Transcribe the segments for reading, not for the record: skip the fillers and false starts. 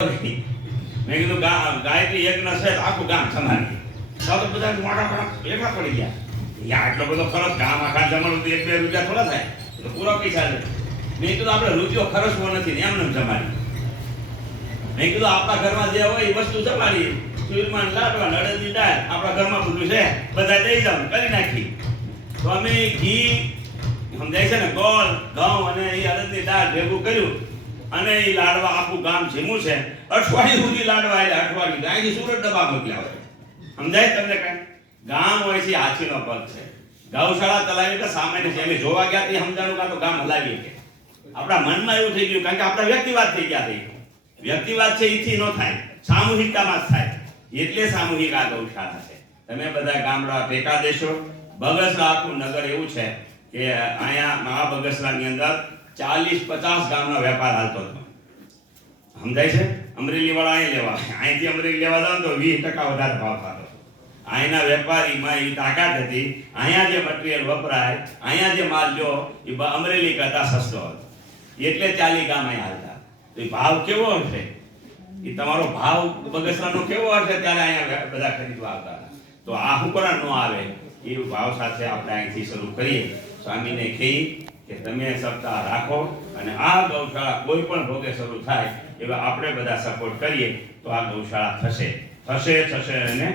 મેં કીધું ગાયત્રી યજ્ઞ છે તો આખું ગામ સંભાળી તો બધા મોટા ભેગા પડી ગયા આટલો બધો ખર્ચ ગામ આખા જમણું તો 1-2 રૂપિયા થોડા થાય તો પૂરા પૈસા લે. મેં કીધું આપણે રૂપિયો ખર્ચવો નથી ને એમને જમાડી. મેં કીધું આપણા ઘરમાં જે હોય એ વસ્તુ જમાડી ચૂરમાન લાડવા અડદની દાળ આપણા ઘરમાં બધું છે બધા દઈ જાવ કરી નાખી. તો અમે ઘી સમજાય છે ને ગોળ ઘઉં અને એ અડદની દાળ ભેગું કર્યું અને એ લાડવા આખું ગામ જીમું છે. અઠવાડિયું સુધી લાડવા એટલે અઠવાડિયું અહીંથી સુરત ડબ્બા મોકલ્યા હોય. સમજાય તમને કઈ ગામ હોય છે હાથીનો પગ છે. ગૌશાળા ચલાવી તો સામાન્ય છે. અમે જોવા ગયા તે સમજાણું કાં તો ગામ હલાવીએ કે આપણા મનમાં એવું થઈ ગયું કારણ કે આપણા વ્યક્તિવાદ થઈ ગયા થઈ. વ્યક્તિવાદ છે એથી ન થાય, સામૂહિકતામાં જ થાય. એટલે સામૂહિક આ ગૌશાળા છે. તમે બધા ગામડા ટેકા દેશો. બગસરા આખું નગર એવું છે કે અહીંયા આ બગસરાની અંદર 40-50 ગામનો વેપાર હાલતો હતો. સમજાય છે? અમરેલી વાળા અહીં લેવા અહીંથી અમરેલી લેવા જાવ તો 20% વધારે ભાવ થતો. અહીંના વેપારીમાં એ તાકાત હતી. અહીંયા જે મટીરિયલ વપરાય, અહીંયા જે માલ જો એ અમરેલી કરતા સસ્તો હતો. એટલે 40 ગામ અહીં હાલતા. તો એ ભાવ કેવો હશે? એ તમારો ભાવ બગસરાનો કેવો હશે ત્યારે અહીંયા બધા ખરીદવા આવતા હતા. તો આ હુકરા ન આવે એ ભાવ સાથે આપણે અહીંથી શરૂ કરીએ. સ્વામીને કહી કે તમે સપ્તાહ રાખો અને આ ગૌશાળા કોઈ પણ ભોગે શરૂ થાય એવા આપણે બધા સપોર્ટ કરીએ તો આ ગૌશાળા થશે થશે થશે અને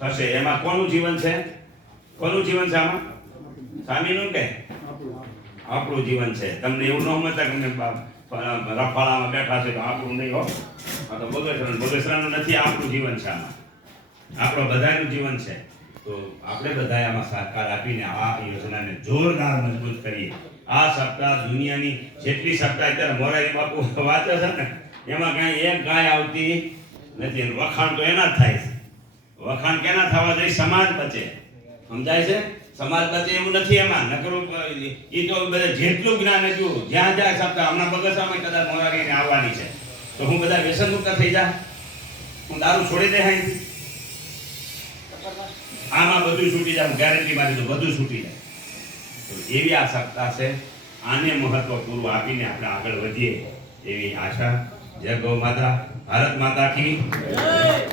થશે. એમાં કોનું જીવન છે? કોનું જીવન છે આમાં? સ્વામીનું કે આપણું જીવન છે. તમને એવું ન સમજતા કે રફાળામાં બેઠા છે તો આપણું નહીં હો. આ તો બગસરાનું નથી, આપણું જીવન છે. આમાં આપણો બધાનું જીવન છે. તો આપણે બધા આમાં સહકાર આપીને આ યોજનાને જોરદાર મજબૂત કરીએ. આ સપ્તાહ દુનિયાની જેટલી સપ્તાહ અત્યારે મોરારી બાપુ વાંચે છે ને એમાં કાંઈ એક ગાય આવતી નથી. વખાણ તો એના જ થાય છે. વખાણ કેના થવા જોઈએ? સમાજ બચે. સમજાય છે? સમાજ બચે એવું નથી. એમાં નકરું એ તો બધા જેટલું જ્ઞાન હતું જ્યાં જ્યાં સપ્તાહ હમણાં બગસરામાં કદાચ મોરારીને આવવાની છે તો હું બધા વ્યસન મુક્ત થઈ જા, હું દારૂ છોડી દે અહીંથી. આમાં બધું છૂટી જાય, ગેરંટી મારી તો બધું છૂટી જાય. તો એવી આ સત્તા છે. આને મહત્વ પૂરું આપીને આપણે આગળ વધીએ એવી આશા. જય ગૌ માતા, ભારત માતા કી જય.